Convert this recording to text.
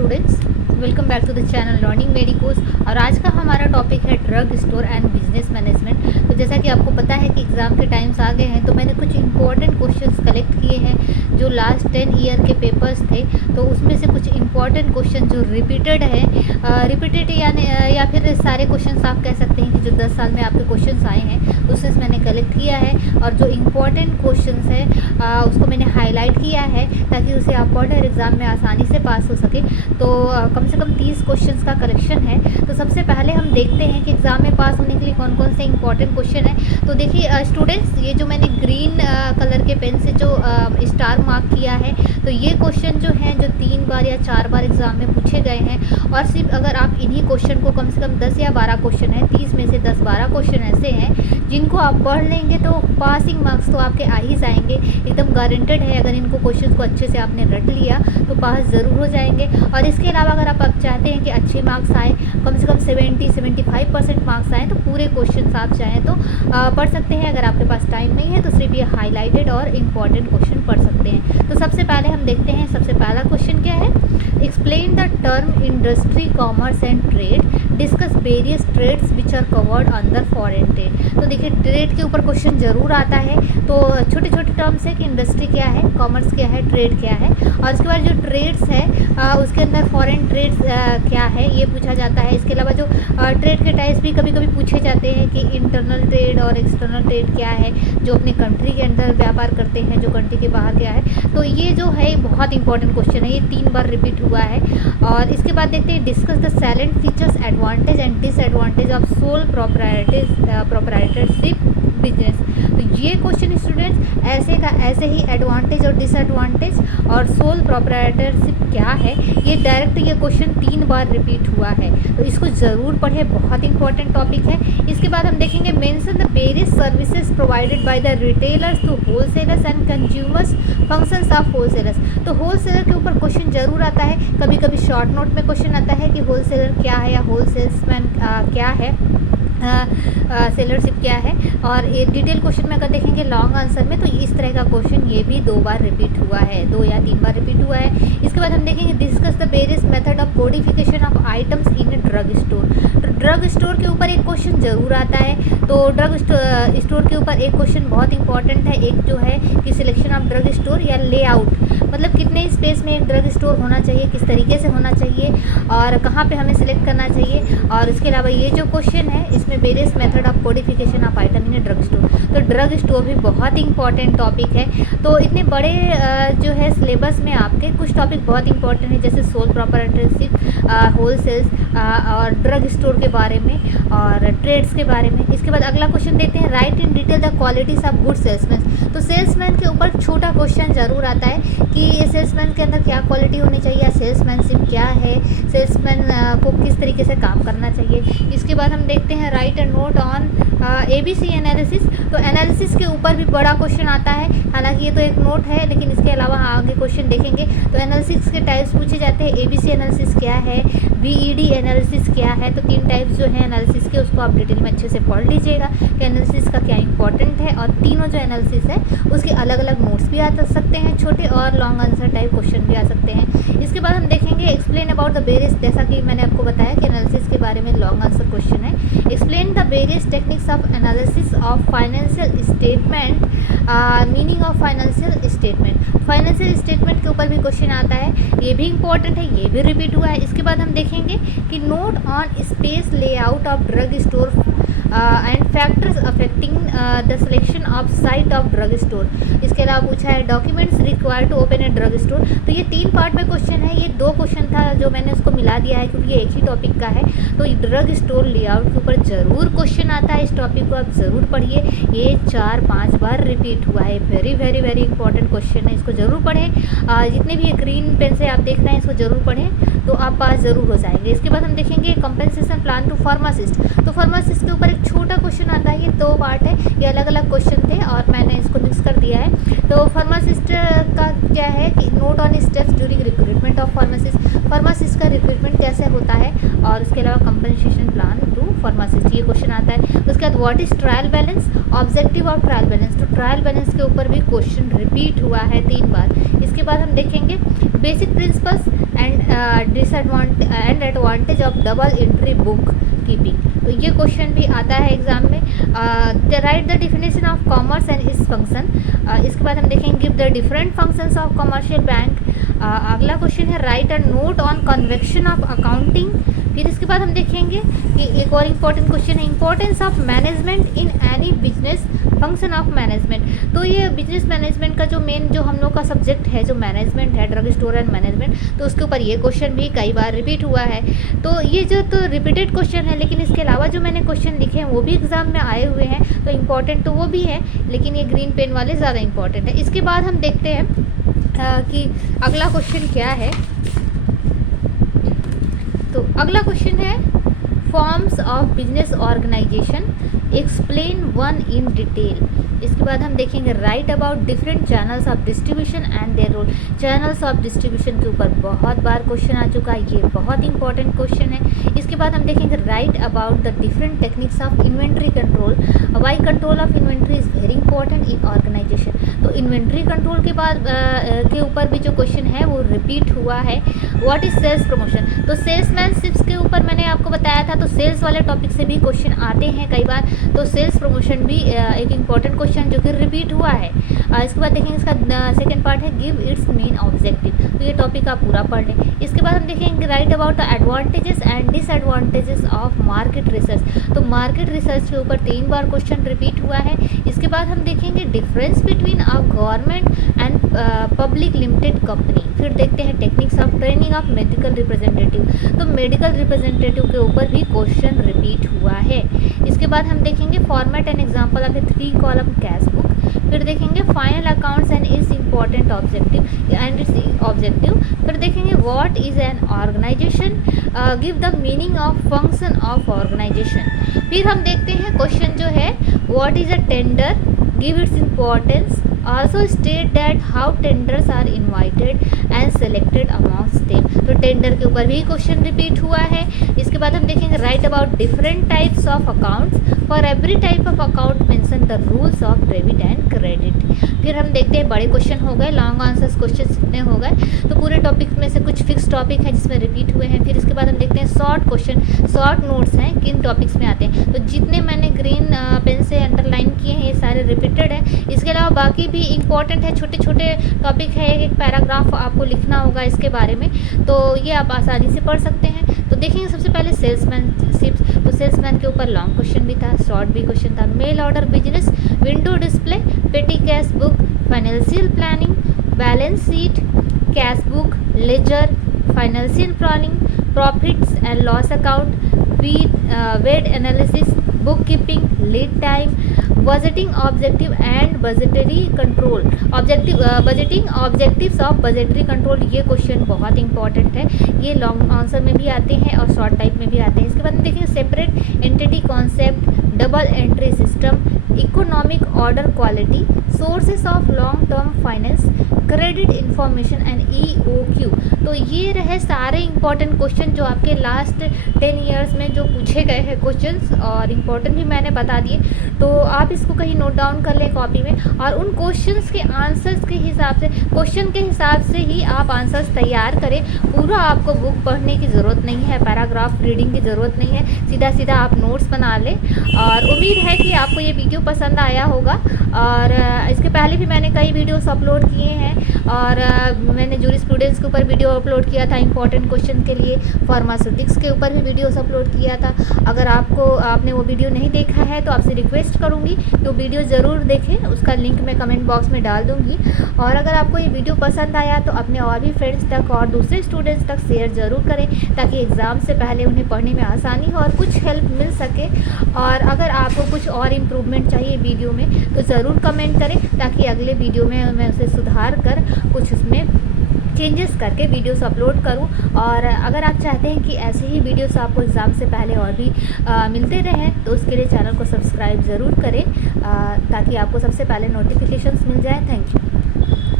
Students, welcome back to the channel learning medicos. और आज का हमारा टॉपिक है drug store and business management. तो जैसा कि आपको पता है कि एग्ज़ाम के टाइम्स आ गए हैं, तो मैंने कुछ इंपॉर्टेंट क्वेश्चंस कलेक्ट किए हैं जो लास्ट 10 ईयर के पेपर्स थे। तो उसमें से कुछ इंपॉर्टेंट क्वेश्चन जो रिपीटेड है, रिपीटेड यानी या फिर सारे क्वेश्चन आप कह सकते हैं कि जो 10 साल में आपके क्वेश्चन आए हैं उससे मैंने कलेक्ट किया है। और जो इम्पॉर्टेंट क्वेश्चन है उसको मैंने हाईलाइट किया है ताकि उसे आप बोर्ड एग्ज़ाम में आसानी से पास हो सके। तो कम से कम 30 क्वेश्चंस का कलेक्शन है। तो सबसे पहले हम देखते हैं कि एग्ज़ाम में पास होने के लिए कौन कौन से इंपॉर्टेंट क्वेश्चन है। तो देखिए स्टूडेंट्स, ये जो मैंने ग्रीन कलर के पेन से जो स्टार मार्क किया है, तो ये क्वेश्चन जो हैं जो 3 बार या 4 बार एग्ज़ाम में पूछे गए हैं। और सिर्फ अगर आप इन्हीं क्वेश्चन को कम से कम 10 या 12 क्वेश्चन है, 30 में से 10-12 क्वेश्चन ऐसे हैं जिनको आप पढ़ लेंगे तो पासिंग मार्क्स तो आपके आ ही जाएंगे, एकदम गारंटेड है। अगर इनको क्वेश्चन को अच्छे से आपने रट लिया तो पास ज़रूर हो जाएंगे। और इसके अलावा अगर आप चाहते हैं कि अच्छे मार्क्स आए, कम से कम 70-75% मार्क्स आए, तो पूरे क्वेश्चन आप चाहें तो पढ़ सकते हैं। अगर आपके पास टाइम नहीं है तो सिर्फ ये हाईलाइटेड और इम्पॉर्टेंट क्वेश्चन पढ़ सकते हैं। तो सबसे पहले हम देखते हैं, सबसे पहला क्वेश्चन क्या है। Explain the term industry, commerce and trade, discuss various trades which are covered under foreign trade. तो देखिए ट्रेड के ऊपर क्वेश्चन ज़रूर आता है। तो छोटे छोटे टर्म्स है कि इंडस्ट्री क्या है, कॉमर्स क्या है, ट्रेड क्या है, और उसके बाद जो ट्रेड्स है उसके अंदर फॉरेन ट्रेड्स क्या है ये पूछा जाता है। इसके अलावा जो ट्रेड के टाइप्स भी कभी कभी पूछे जाते हैं कि इंटरनल ट्रेड और एक्सटर्नल ट्रेड क्या है, जो अपने कंट्री के अंदर व्यापार करते हैं, जो कंट्री के बाहर क्या है। तो ये जो है बहुत इंपॉर्टेंट क्वेश्चन है, ये 3 बार रिपीट हुआ है। और इसके बाद देखते हैं, discuss the salient features, advantage and disadvantage of sole proprietorship business. तो ये क्वेश्चन स्टूडेंट्स ऐसे का ऐसे ही एडवांटेज और डिसएडवांटेज और सोल प्रोप्राइटरशिप क्या है, ये डायरेक्ट ये क्वेश्चन 3 बार रिपीट हुआ है। तो इसको ज़रूर पढ़े, बहुत इंपॉर्टेंट टॉपिक है। इसके बाद हम देखेंगे, mention the various services provided by the retailers to wholesalers and consumers, functions of wholesalers. तो होलसेलर के ऊपर क्वेश्चन ज़रूर आता है, कभी कभी शॉर्ट नोट में क्वेश्चन आता है कि होलसेलर क्या है या होलसेल्समैन क्या है, सेलरशिप क्या है। और ये डिटेल क्वेश्चन में अगर देखेंगे लॉन्ग आंसर में, तो इस तरह का क्वेश्चन ये भी 2 बार रिपीट हुआ है, 2 या 3 बार रिपीट हुआ है। इसके बाद हम देखेंगे, discuss the various method of codification of items in A drug store. तो ड्रग स्टोर के ऊपर एक क्वेश्चन ज़रूर आता है। तो ड्रग स्टोर के ऊपर एक क्वेश्चन बहुत इंपॉर्टेंट है, एक जो है कि सिलेक्शन ऑफ ड्रग स्टोर या लेआउट, मतलब कितने स्पेस में एक ड्रग स्टोर होना चाहिए, किस तरीके से होना चाहिए और कहाँ पे हमें सिलेक्ट करना चाहिए। और इसके अलावा ये जो क्वेश्चन है इसमें various method of codification of item in A drug store. तो ड्रग स्टोर भी बहुत इंपॉर्टेंट टॉपिक है। तो इतने बड़े जो है सिलेबस में आपके कुछ टॉपिक बहुत इंपॉर्टेंट है, जैसे सोल प्रोप्राइटरशिप, होलसेल्स और ड्रग स्टोर के बारे में और ट्रेड्स के बारे में। इसके बाद अगला क्वेश्चन देखते हैं, right in detail the qualities of good salesman. तो सेल्समैन के ऊपर छोटा क्वेश्चन ज़रूर आता है कि सेल्समैन के अंदर क्या क्वालिटी होनी चाहिए, सेल्समैनशिप क्या है, सेल्समैन को किस तरीके से काम करना चाहिए। इसके बाद हम देखते हैं, right a note on ABC analysis. तो एनालिसिस के ऊपर भी बड़ा क्वेश्चन आता है, हालांकि ये तो एक नोट है लेकिन इसके अलावा आगे क्वेश्चन देखेंगे तो एनालिसिस के टाइप्स पूछे जाते हैं। ABC एनालिसिस क्या है, BED एनालिसिस क्या है। तो 3 टाइप्स जो है एनालिसिस के, उसको आप डिटेल में अच्छे से पढ़ लीजिएगा कि एनालिसिस का क्या इंपॉर्टेंट है। और तीनों जो एनालिसिस है उसके अलग अलग नोट्स भी आ सकते हैं, छोटे और लॉन्ग आंसर टाइप क्वेश्चन भी आ सकते हैं। इसके बाद हम देखेंगे, एक्सप्लेन अबाउट द वेरियस, जैसा कि मैंने आपको बताया कि एनालिसिस के बारे में लॉन्ग आंसर क्वेश्चन है। Explain the various techniques of analysis of financial statement, meaning of financial statement. Financial statement के ऊपर भी क्वेश्चन आता है, ये भी इंपॉर्टेंट है, ये भी रिपीट हुआ है। इसके बाद हम देखेंगे कि note on space layout of drug store and factors affecting the selection of site of drug store. इसके अलावा पूछा है, documents required to open a drug store. तो ये 3 पार्ट में क्वेश्चन है, ये 2 क्वेश्चन था जो मैंने उसको मिला दिया है क्योंकि ये एक ही टॉपिक का है। तो ड्रग स्टोर लेआउट के ऊपर ज़रूर क्वेश्चन आता है, इस टॉपिक को आप ज़रूर पढ़िए, ये 4-5 बार रिपीट हुआ है। Very very very important question है, इसको ज़रूर पढ़ें। जितने भी ग्रीन पेन से आप देख रहे हैं इसको ज़रूर पढ़ें, तो आप पास ज़रूर हो जाएंगे। इसके बाद हम देखेंगे, कंपेंसेशन प्लान टू फार्मासिस्ट। तो फार्मासिस्ट के ऊपर एक छोटा क्वेश्चन आता है, ये 2 पार्ट है, ये अलग अलग क्वेश्चन थे और मैंने इसको मिक्स कर दिया है। तो फार्मासिस्ट का क्या है कि note on steps during recruitment of pharmacist, pharmacist का रिक्रूटमेंट कैसे होता है, और इसके अलावा कंपनसेशन प्लान टू फार्मासिस्ट, ये क्वेश्चन आता है। उसके बाद what is trial balance, objective of trial balance. तो ट्रायल बैलेंस के ऊपर भी क्वेश्चन रिपीट हुआ है 3 बार। इसके बाद हम देखेंगे basic principles and disadvantage and advantage of double entry book keeping, तो ये क्वेश्चन भी आता है एग्जाम में। Right the definition of commerce and इस फंक्शन। इसके बाद हम देखेंगे give the different functions of commercial bank. अगला क्वेश्चन है right a note on convection of accounting. फिर इसके बाद हम देखेंगे कि एक और इम्पॉर्टेंट क्वेश्चन है importance of management in any business function of management. तो ये बिजनेस मैनेजमेंट का जो मेन जो हम लोग का सब्जेक्ट है जो मैनेजमेंट है, ड्रग स्टोर एंड मैनेजमेंट, तो उसके ऊपर ये क्वेश्चन भी कई बार रिपीट हुआ है। तो ये जो तो रिपीटेड क्वेश्चन है, लेकिन इसके अलावा जो मैंने क्वेश्चन लिखे हैं वो भी एग्जाम में आए हुए हैं, तो इम्पॉर्टेंट तो वो भी है, लेकिन ये ग्रीन पेन वाले ज़्यादा इंपॉर्टेंट है। इसके बाद हम देखते हैं कि अगला क्वेश्चन क्या है। तो अगला क्वेश्चन है forms of business organisation, explain one in detail. इसके बाद हम देखेंगे write about different channels of distribution and their role. Channels of distribution के ऊपर बहुत बार क्वेश्चन आ चुका है, ये बहुत इंपॉर्टेंट क्वेश्चन है। इसके बाद हम देखेंगे write about the different techniques of inventory control, why control of inventory is very important in organisation. तो इन्वेंट्री कंट्रोल के बाद के ऊपर भी जो क्वेश्चन है वो रिपीट हुआ है। व्हाट इज सेल्स प्रमोशन, तो सेल्समैनशिप्स के ऊपर मैंने आपको बताया था, तो सेल्स वाले टॉपिक से भी क्वेश्चन आते हैं कई बार, तो सेल्स प्रमोशन भी एक इम्पॉर्टेंट क्वेश्चन जो कि रिपीट हुआ है। इसके बाद देखेंगे इसका सेकंड पार्ट है गिव इट्स मेन ऑब्जेक्टिव, तो ये टॉपिक आप पूरा पढ़ लें। इसके बाद हम देखेंगे write about the advantages and disadvantages of market research, तो मार्केट रिसर्च के ऊपर 3 बार क्वेश्चन रिपीट हुआ है। इसके बाद हम देखेंगे difference between a government and public limited company. फिर देखते हैं techniques of training of medical representative, तो मेडिकल रिप्रेजेंटेटिव के ऊपर भी क्वेश्चन रिपीट हुआ है। इसके बाद हम देखेंगे format and example of a 3 column cash book. फिर देखेंगे final accounts and its important objective and its objective. फिर देखेंगे what is an organisation, give the meaning of function of organisation. फिर हम देखते हैं क्वेश्चन जो है what is a tender, give its importance, also state that how tenders are invited and selected amongst them, तो tender के ऊपर भी क्वेश्चन रिपीट हुआ है। इसके बाद हम देखेंगे write about different types of accounts, for every type of account mention the rules of debit and credit. फिर हम देखते हैं बड़े क्वेश्चन हो गए, लॉन्ग आंसर्स क्वेश्चन कितने हो गए, तो पूरे टॉपिक में से कुछ फिक्स टॉपिक है जिसमें रिपीट हुए हैं। फिर इसके बाद हम देखते हैं शॉर्ट क्वेश्चन, शॉर्ट नोट्स हैं किन टॉपिक्स में आते हैं, तो जितने मैंने ग्रीन पेन से अंडरलाइन किए हैं ये सारे रिपीटेड है। इसके अलावा बाकी भी इंपॉर्टेंट है, छोटे छोटे टॉपिक है, एक पैराग्राफ आपको लिखना होगा इसके बारे में, तो ये आप आसानी से पढ़ सकते हैं। तो देखेंगे सबसे पहले सेल्समैनशिप, तो सेल्समैन के ऊपर लॉन्ग क्वेश्चन भी था, शॉर्ट भी क्वेश्चन था। Mail order business, window display, petty cash book, financial planning, balance sheet, cash book, ledger, financial planning, profits and loss account, weight analysis, book keeping, lead time, budgeting objective and budgetary control, budgeting objectives of budgetary control. ये question बहुत important है, ये long answer में भी आते हैं और short type में भी आते हैं। इसके बाद देखेंगे separate entity concept, double entry system, economic order quality, sources of long term finance, credit information and EOQ। तो ये रहे सारे इंपॉर्टेंट क्वेश्चन जो आपके लास्ट 10 ईयर्स में जो पूछे गए हैं क्वेश्चंस, और इम्पोर्टेंट भी मैंने बता दिए, तो आप इसको कहीं नोट डाउन कर लें कॉपी में, और उन क्वेश्चंस के आंसर्स के हिसाब से, क्वेश्चन के हिसाब से ही आप आंसर्स तैयार करें। पूरा आपको बुक पढ़ने की ज़रूरत नहीं है, पैराग्राफ रीडिंग की ज़रूरत नहीं है, सीधा सीधा आप नोट्स बना लें। और उम्मीद है कि आपको ये वीडियो पसंद आया होगा, और इसके पहले भी मैंने कई वीडियोस अपलोड किए हैं, और मैंने जूरिस्प्रूडेंस के ऊपर वीडियो अपलोड किया था इंपॉर्टेंट क्वेश्चन के लिए, फार्मास्यूटिक्स के ऊपर भी वीडियोस अपलोड किया था। अगर आपने वो वीडियो नहीं देखा है तो आपसे रिक्वेस्ट करूँगी कि वो वीडियो ज़रूर देखें, उसका लिंक मैं कमेंट बॉक्स में डाल दूँगी। और अगर आपको ये वीडियो पसंद आया तो अपने और भी फ्रेंड्स तक और दूसरे स्टूडेंट्स तक शेयर ज़रूर करें, ताकि एग्ज़ाम से पहले उन्हें पढ़ने में आसानी हो और कुछ हेल्प मिल सके। और अगर आपको कुछ और इम्प्रूवमेंट चाहिए वीडियो में तो ज़रूर कमेंट करें, ताकि अगले वीडियो में मैं उसे सुधार कर कुछ उसमें चेंजेस करके वीडियोस अपलोड करूं। और अगर आप चाहते हैं कि ऐसे ही वीडियोस आपको एग्ज़ाम से पहले और भी मिलते रहें, तो उसके लिए चैनल को सब्सक्राइब ज़रूर करें, ताकि आपको सबसे पहले नोटिफिकेशंस मिल जाए। Thank you.